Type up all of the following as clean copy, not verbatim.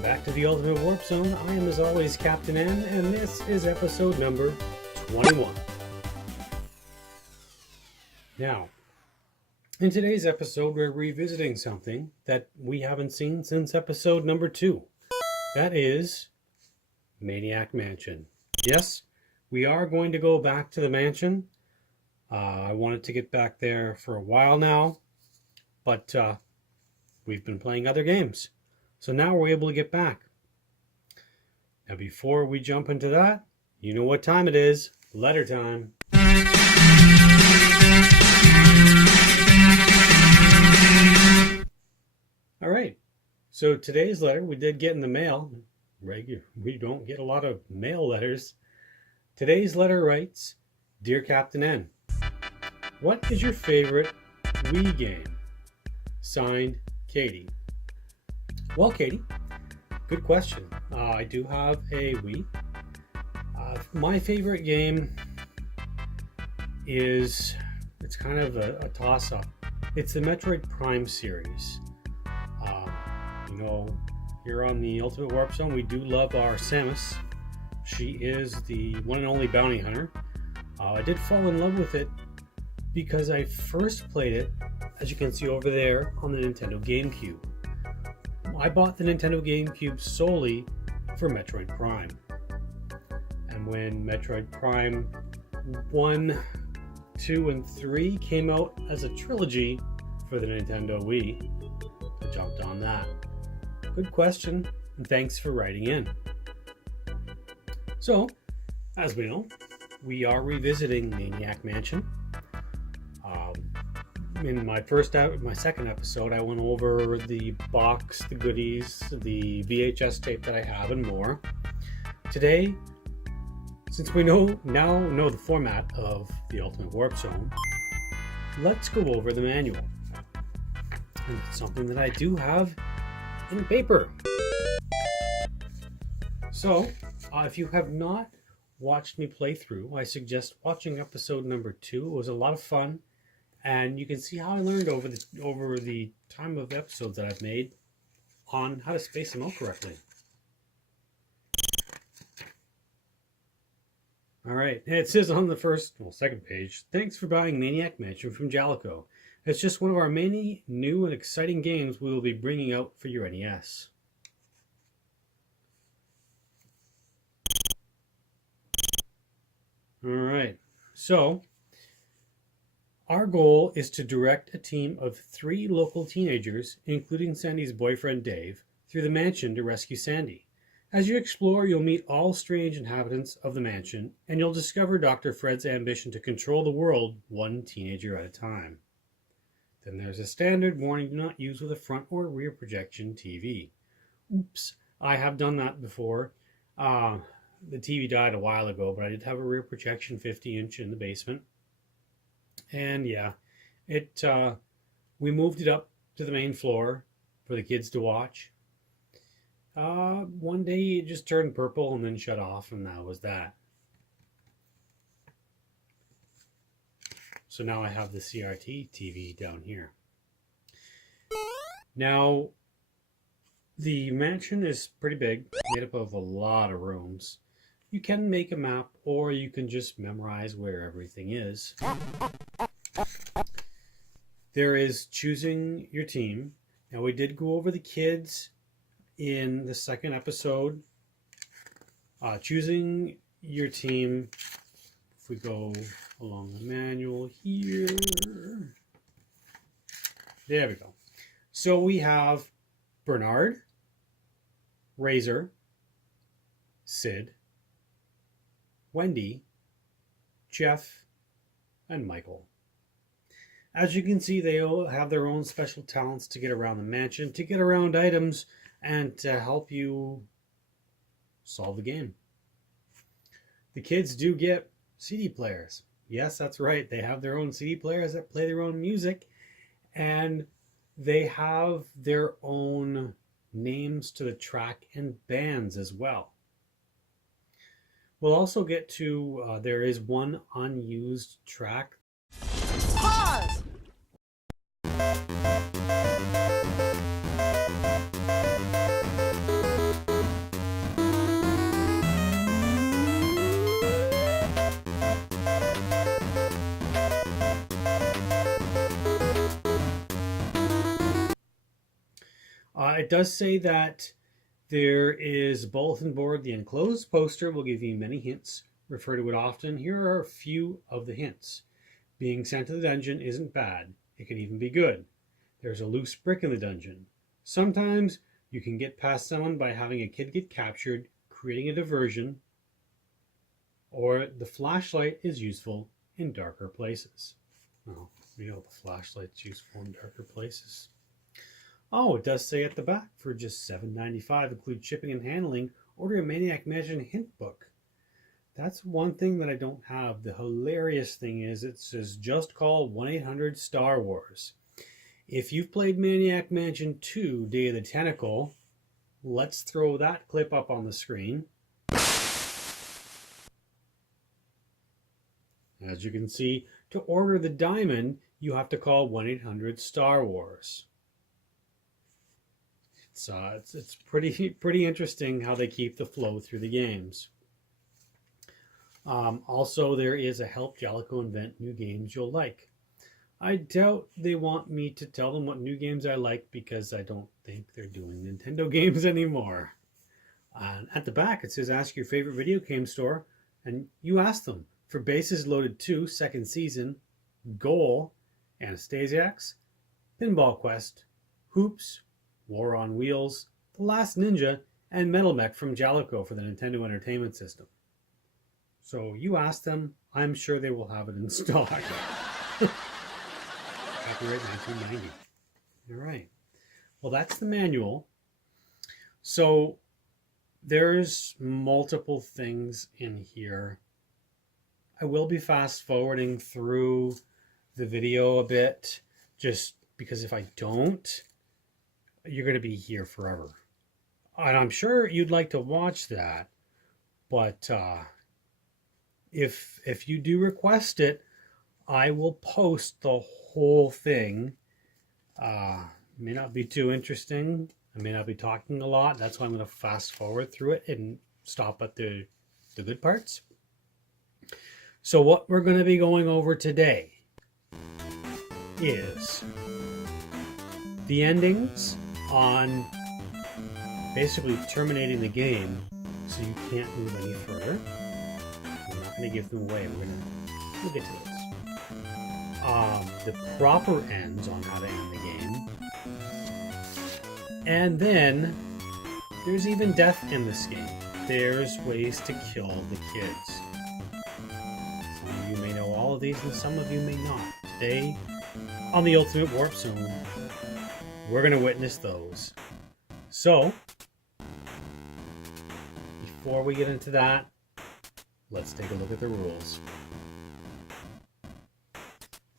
Welcome back to the Ultimate Warp Zone. I am, as always, Captain N, and this is episode number 21. Now, in today's episode, we're revisiting something that we haven't seen since episode number 2. That is Maniac Mansion. Yes, we are going to go back to the mansion. I wanted to get back there for a while now, but we've been playing other games. So now we're able to get back. Now before we jump into that, you know what time it is. Letter time. Alright, so today's letter we did get in the mail. We don't get a lot of mail letters. Today's letter writes, Dear Captain N, what is your favorite Wii game? Signed, Katie. Well, Katie, good question. I do have a Wii. My favorite game it's kind of a toss-up. It's the Metroid Prime series. Here on the Ultimate Warp Zone, we do love our Samus. She is the one and only bounty hunter. I did fall in love with it because I first played it, as you can see over there, on the Nintendo GameCube. I bought the Nintendo GameCube solely for Metroid Prime. And when Metroid Prime 1, 2, and 3 came out as a trilogy for the Nintendo Wii, I jumped on that. Good question, and thanks for writing in. So, as we know, we are revisiting Maniac Mansion. In my second episode, I went over the box, the goodies, the VHS tape that I have, and more. Today, since we now know the format of the Ultimate Warp Zone, let's go over the manual. And it's something that I do have in paper. So, if you have not watched me play through, I suggest watching episode number 2. It was a lot of fun. And you can see how I learned over the time of episodes that I've made on how to space them out correctly. Alright, and it says on the second page, thanks for buying Maniac Mansion from Jalico. It's just one of our many new and exciting games we will be bringing out for your NES. Alright, so our goal is to direct a team of 3 local teenagers, including Sandy's boyfriend Dave, through the mansion to rescue Sandy. As you explore, you'll meet all strange inhabitants of the mansion, and you'll discover Dr. Fred's ambition to control the world one teenager at a time. Then there's a standard warning, do not use with a front or rear projection TV. Oops, I have done that before. The TV died a while ago, but I did have a rear projection 50-inch in the basement. And yeah, we moved it up to the main floor for the kids to watch. One day it just turned purple and then shut off, and that was that. So now I have the CRT TV down here. Now, the mansion is pretty big, made up of a lot of rooms. You can make a map, or you can just memorize where everything is. There is choosing your team. Now, we did go over the kids in the second episode. Choosing your team, if we go along the manual here, there we go. So we have Bernard, Razor, Sid, Wendy, Jeff, and Michael. As you can see, they all have their own special talents to get around the mansion, to get around items, and to help you solve the game. The kids do get CD players. Yes, that's right. They have their own CD players that play their own music, and they have their own names to the track and bands as well. We'll also get to, there is one unused track. Pause! it does say that there is a bulletin board. The enclosed poster will give you many hints. Refer to it often. Here are a few of the hints. Being sent to the dungeon isn't bad. It can even be good. There's a loose brick in the dungeon. Sometimes you can get past someone by having a kid get captured, creating a diversion, or the flashlight is useful in darker places. Oh, we know the flashlight's useful in darker places. Oh, it does say at the back, for just $7.95, include shipping and handling, order a Maniac Mansion hint book. That's one thing that I don't have. The hilarious thing is it says just call 1-800-STAR Wars. If you've played Maniac Mansion 2, Day of the Tentacle, let's throw that clip up on the screen. As you can see, to order the diamond, you have to call 1-800-STAR Wars. It's pretty interesting how they keep the flow through the games. Also, there is a help Jellicoe invent new games you'll like. I doubt they want me to tell them what new games I like because I don't think they're doing Nintendo games anymore. At the back, it says ask your favorite video game store, and you ask them for Bases Loaded 2 second season, Goal, Anastasiacs, Pinball Quest, Hoops, War on Wheels, The Last Ninja, and Metal Mech from Jellicoe for the Nintendo Entertainment System. So you ask them, I'm sure they will have it in stock. Copyright 1990. All right. Well, that's the manual. So there's multiple things in here. I will be fast forwarding through the video a bit, just because if I don't, you're going to be here forever. And I'm sure you'd like to watch that, but if you do request it, I will post the whole thing. May not be too interesting. I may not be talking a lot. That's why I'm going to fast forward through it and stop at the good parts. So what we're going to be going over today is the endings on basically terminating the game so you can't move any further. We're not going to give them away. We'll get to those. The proper ends on how to end the game. And then there's even death in this game. There's ways to kill the kids. Some of you may know all of these and some of you may not. Today on the Ultimate Warp Zone, we're going to witness those. So, before we get into that, let's take a look at the rules.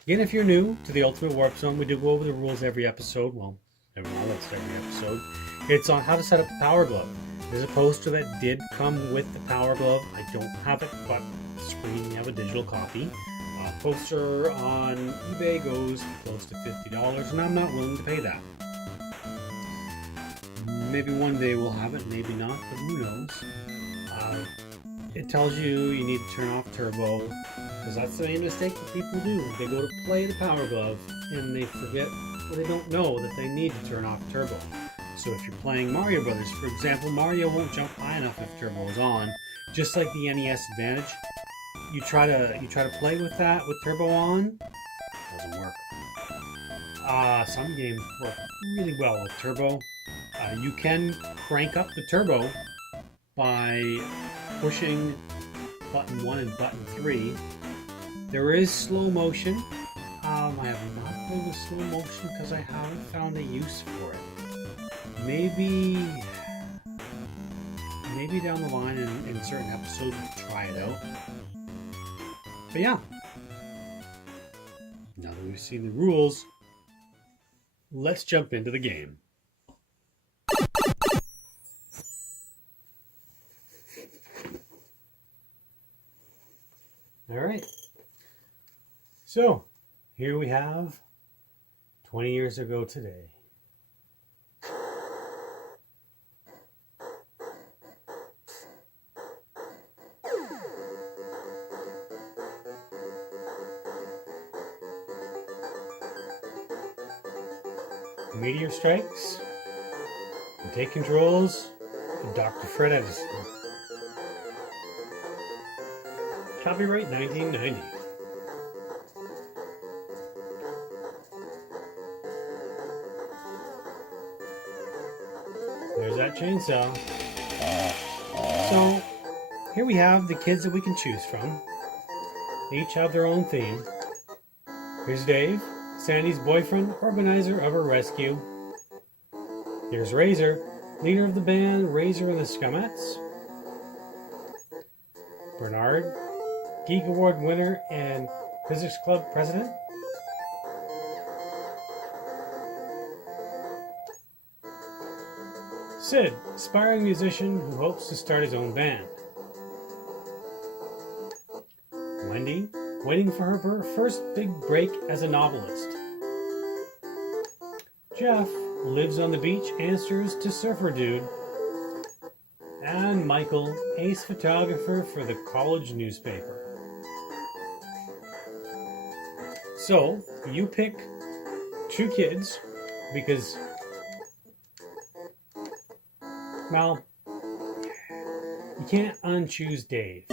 Again, if you're new to the Ultimate Warp Zone, we do go over the rules every episode. Well, every episode. It's on how to set up the Power Glove. There's a poster that did come with the Power Glove. I don't have it, but the screen, you have a digital copy. Poster on eBay goes close to $50, and I'm not willing to pay that. Maybe one day we'll have it, maybe not, but who knows. It tells you need to turn off turbo, because that's the main mistake that people do. They go to play the Power Glove and they forget, or they don't know that they need to turn off turbo. So if you're playing Mario Brothers, for example, Mario won't jump high enough if turbo is on. Just like the NES Advantage, you try to play with that with turbo on, doesn't work. Some games work really well with turbo. You can crank up the turbo by pushing button 1 and button 3. There is slow motion. I have not played with slow motion because I haven't found a use for it. Maybe down the line in certain episodes we'll try it out. But yeah, now that we've seen the rules, let's jump into the game. All right. So, here we have 20 years ago today. Meteor strikes. And take controls of Dr. Fred Edison. Copyright 1990. There's that chainsaw. So, here we have the kids that we can choose from. They each have their own theme. Here's Dave, Sandy's boyfriend, organizer of her rescue. Here's Razor, leader of the band Razor and the Scumettes. Bernard, Geek Award winner and Physics Club president. Sid, aspiring musician who hopes to start his own band. Wendy, waiting for her first big break as a novelist. Jeff lives on the beach, answers to Surfer Dude. And Michael, ace photographer for the college newspaper. So, you pick 2 kids because, well, you can't unchoose Dave.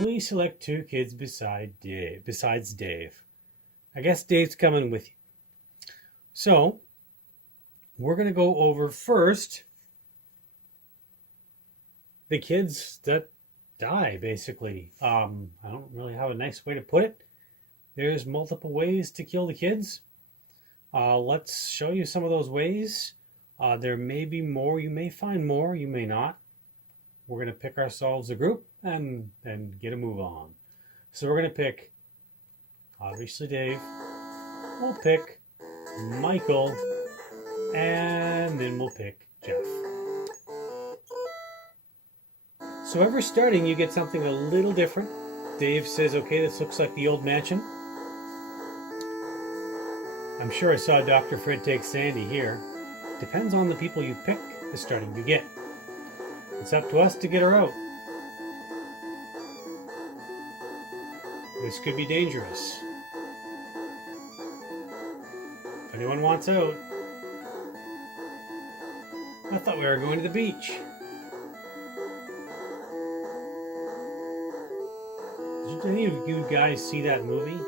Please select 2 kids besides Dave. I guess Dave's coming with you. So, we're going to go over first the kids that die, basically. I don't really have a nice way to put it. There's multiple ways to kill the kids. Let's show you some of those ways. There may be more. You may find more. You may not. We're going to pick ourselves a group and then get a move on. So we're going to pick, obviously, Dave. We'll pick Michael. And then we'll pick Jeff. So every starting, you get something a little different. Dave says, okay, this looks like the old mansion. I'm sure I saw Dr. Fred take Sandy here. Depends on the people you pick, the starting you get. It's up to us to get her out. This could be dangerous. If anyone wants out, I thought we were going to the beach. Did any of you guys see that movie?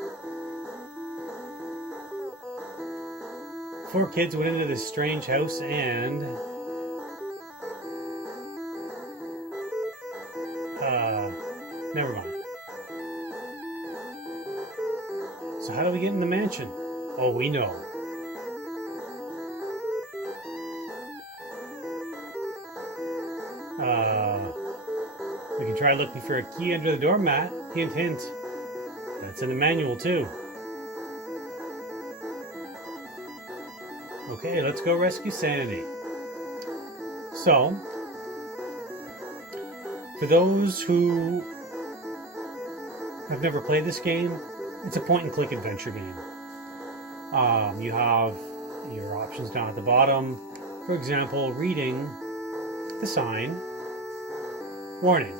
4 kids went into this strange house and never mind. So how do we get in the mansion? Oh, we know. We can try looking for a key under the doormat. Hint, hint. That's in the manual too. Okay, let's go rescue Sandy. So, for those who have never played this game, it's a point-and-click adventure game. You have your options down at the bottom. For example, reading the sign, warning.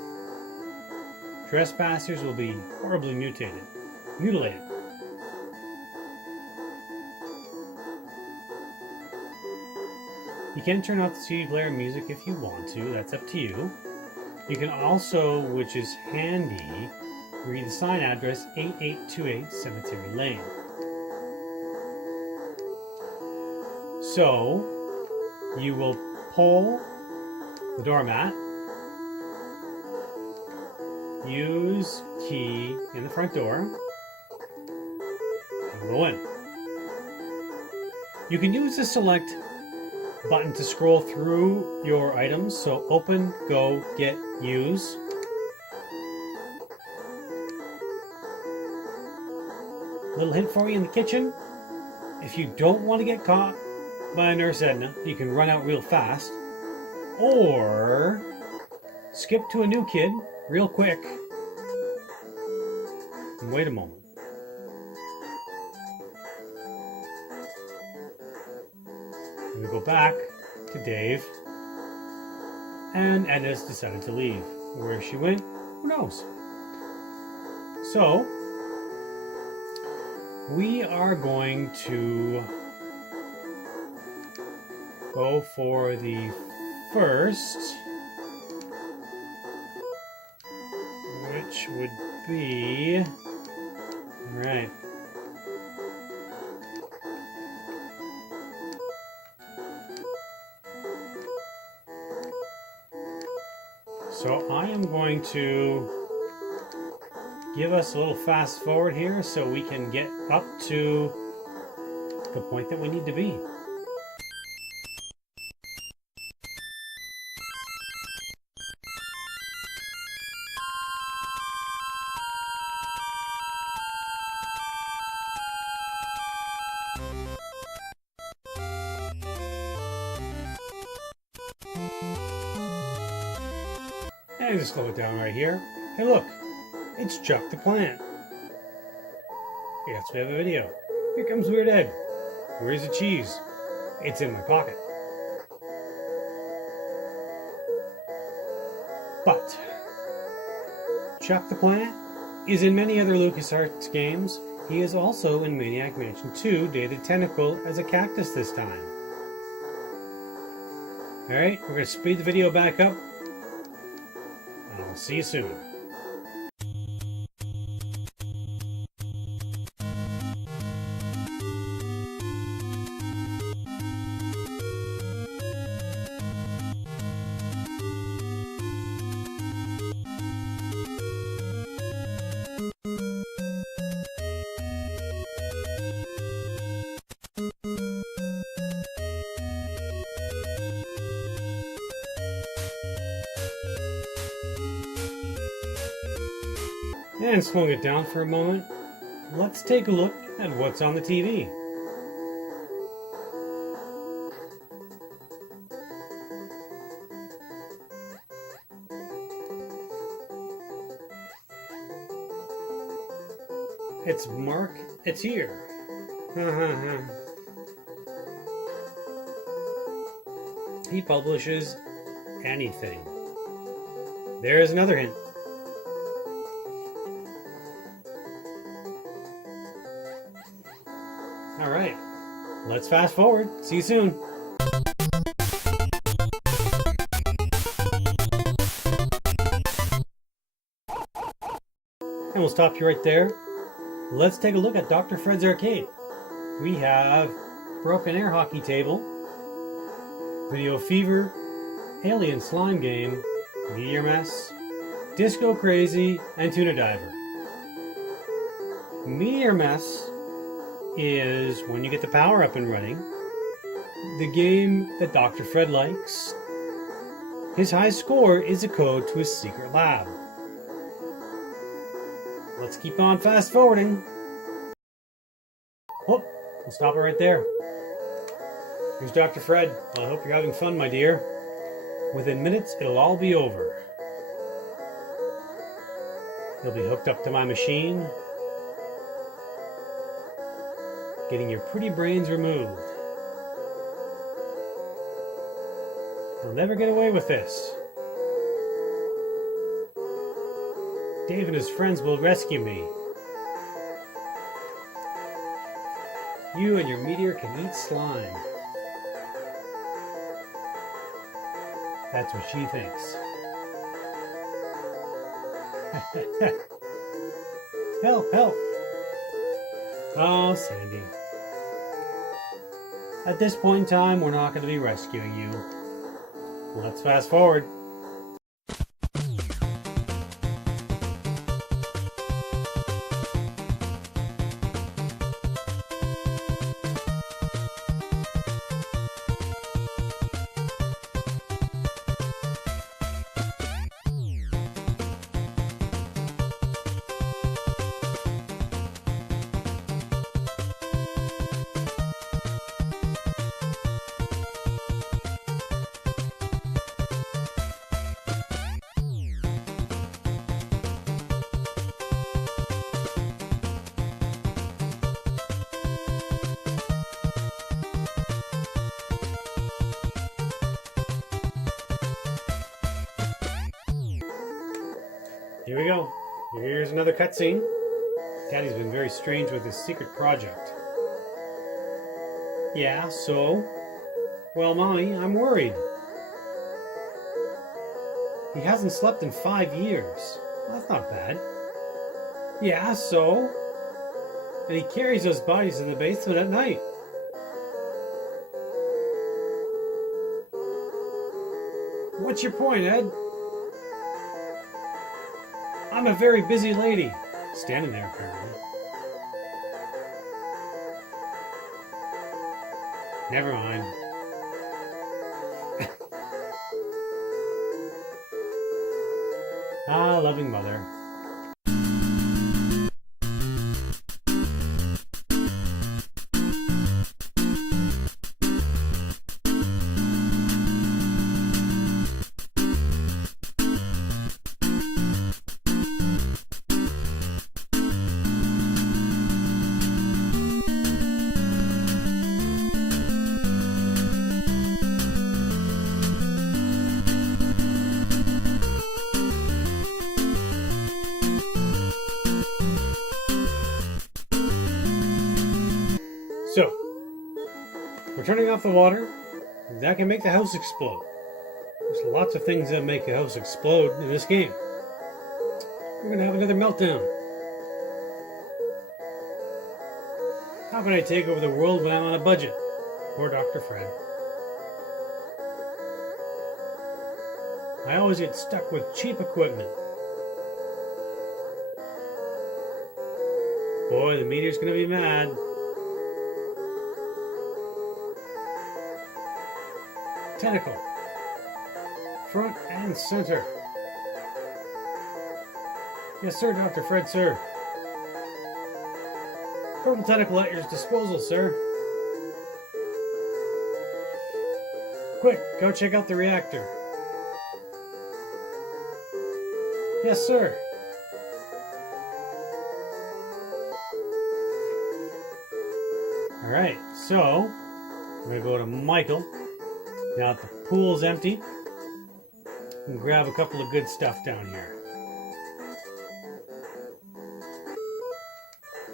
Trespassers will be horribly mutilated. You can turn off the CD player music if you want to. That's up to you. You can also, which is handy, read the sign address 8828 Cemetery Lane. So, you will pull the doormat, use key in the front door, and go in. You can use the select button to scroll through your items. So open, go, get, use. Little hint for you in the kitchen. If you don't want to get caught by Nurse Edna, you can run out real fast. Or skip to a new kid real quick. And wait a moment. We go back to Dave, and Edna's decided to leave. Where she went, who knows? So, we are going to go for the first, which would be, all right. So I am going to give us a little fast forward here so we can get up to the point that we need to be. And just slow it down right here. Hey look, it's Chuck the Plant. Yes, we have a video. Here comes Weird Ed. Where's the cheese? It's in my pocket. But Chuck the Plant is in many other LucasArts games. He is also in Maniac Mansion 2, Day of the Tentacle, as a cactus this time. Alright, we're going to speed the video back up. And I'll see you soon. And slowing it down for a moment, let's take a look at what's on the TV. It's Mark Etier. He publishes anything. There's another hint. Alright, let's fast forward. See you soon. And we'll stop you right there. Let's take a look at Dr. Fred's Arcade. We have Broken Air Hockey Table, Video Fever, Alien Slime Game, Meteor Mess, Disco Crazy, and Tuna Diver. Meteor Mess is when you get the power up and running. The game that Dr. Fred likes. His high score is a code to his secret lab. Let's keep on fast forwarding. Oh, we'll stop it right there. Here's Dr. Fred. Well, I hope you're having fun, my dear. Within minutes, it'll all be over. You'll be hooked up to my machine, getting your pretty brains removed. You'll never get away with this. Dave and his friends will rescue me. You and your meteor can eat slime. That's what she thinks. Help, help! Oh, Sandy. At this point in time, we're not going to be rescuing you. Let's fast forward. Here we go. Here's another cutscene. Daddy's been very strange with his secret project. Yeah, so Well, Mommy, I'm worried. He hasn't slept in 5 years. Well, that's not bad. Yeah, so? And he carries those bodies in the basement at night. What's your point, Ed? I'm a very busy lady. Standing there, apparently. Never mind. Ah, loving mother. So, we're turning off the water. That can make the house explode. There's lots of things that make a house explode in this game. We're gonna have another meltdown. How can I take over the world when I'm on a budget? Poor Dr. Fred. I always get stuck with cheap equipment. Boy, the meteor's gonna be mad. Tentacle. Front and center. Yes, sir, Dr. Fred, sir. Purple tentacle at your disposal, sir. Quick, go check out the reactor. Yes, sir. Alright, so we're going to go to Michael. Now that the pool's empty, and grab a couple of good stuff down here.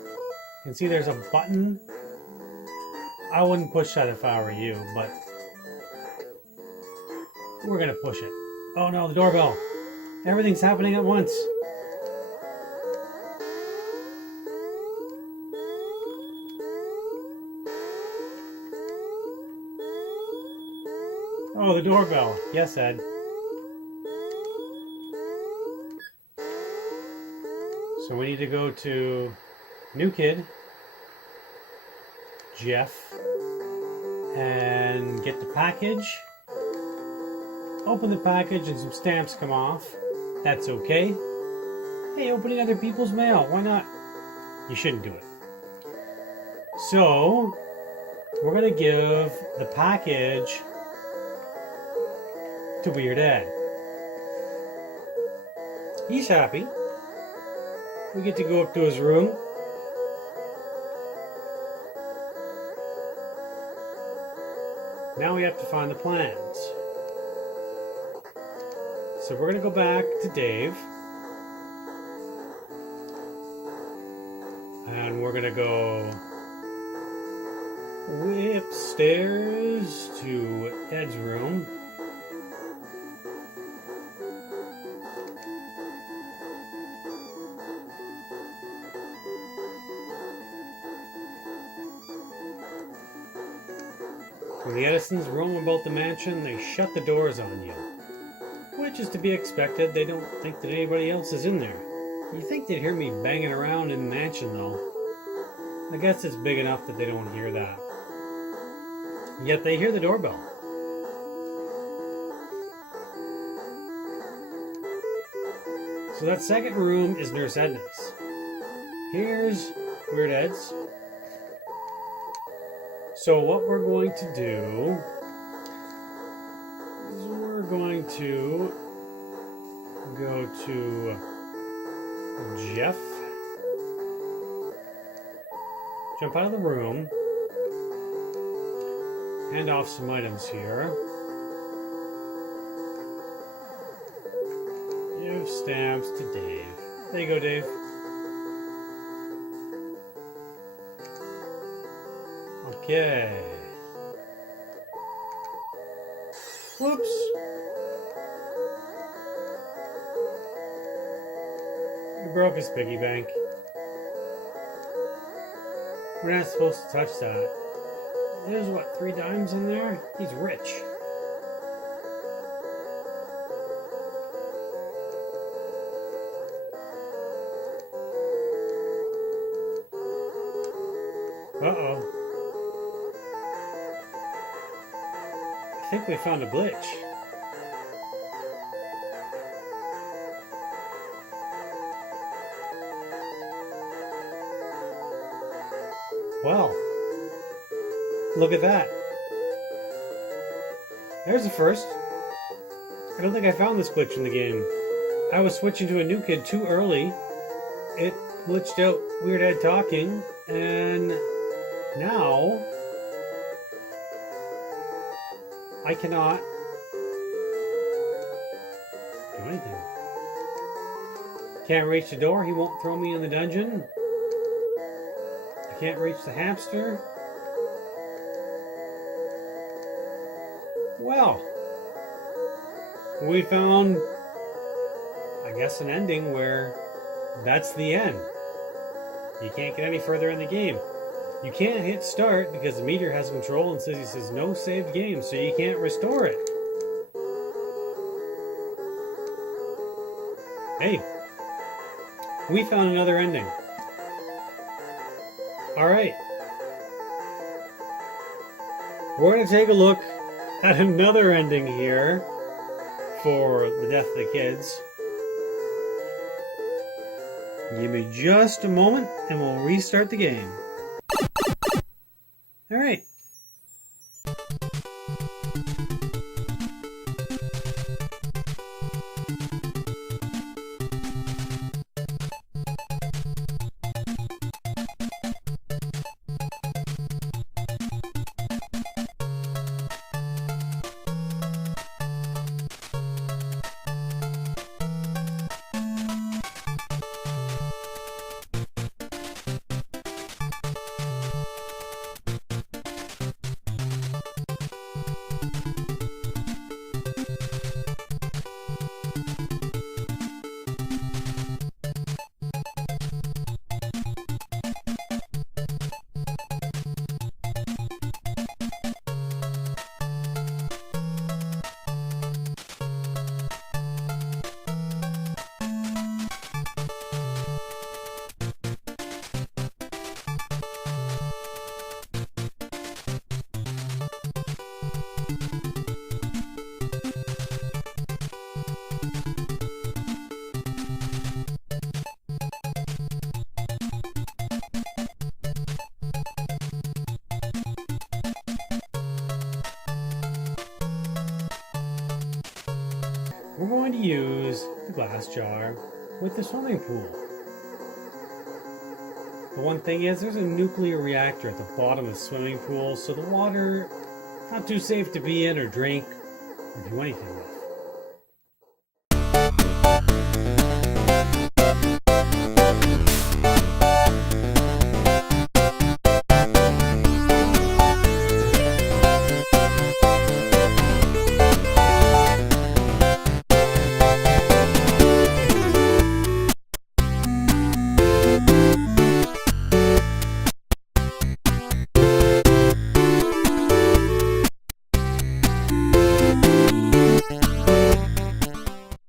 You can see there's a button. I wouldn't push that if I were you, but we're gonna push it. Oh no, the doorbell. Everything's happening at once. Oh, the doorbell. Yes, Ed. So we need to go to New Kid, Jeff, and get the package. Open the package and some stamps come off. That's okay. Hey, opening other people's mail. Why not? You shouldn't do it. So, we're going to give the package to Weird Ed. He's happy. We get to go up to his room. Now we have to find the plans. So we're going to go back to Dave. And we're going to go upstairs to Ed's room. When the Edisons roam about the mansion, they shut the doors on you. Which is to be expected. They don't think that anybody else is in there. You think they'd hear me banging around in the mansion, though. I guess it's big enough that they don't hear that. Yet they hear the doorbell. So that second room is Nurse Edna's. Here's Weird Ed's. So what we're going to do is we're going to go to Jeff, jump out of the room, hand off some items here, give stamps to Dave. There you go, Dave. Okay. Whoops. He broke his piggy bank. We're not supposed to touch that. There's what, 3 dimes in there? He's rich. Uh-oh. I think we found a glitch. Well, look at that. There's the first. I don't think I found this glitch in the game. I was switching to a new kid too early. It glitched out Weird Ed talking, and now I cannot do anything. Can't reach the door, he won't throw me in the dungeon. I can't reach the hamster. Well, we found, I guess, an ending where that's the end. You can't get any further in the game. You can't hit start because the meter has control and says no saved game, so you can't restore it. Hey, we found another ending. Alright. We're going to take a look at another ending here for the death of the kids. Give me just a moment and we'll restart the game. Alright. We're going to use the glass jar with the swimming pool. The one thing is there's a nuclear reactor at the bottom of the swimming pool, so the water not too safe to be in or drink or do anything with.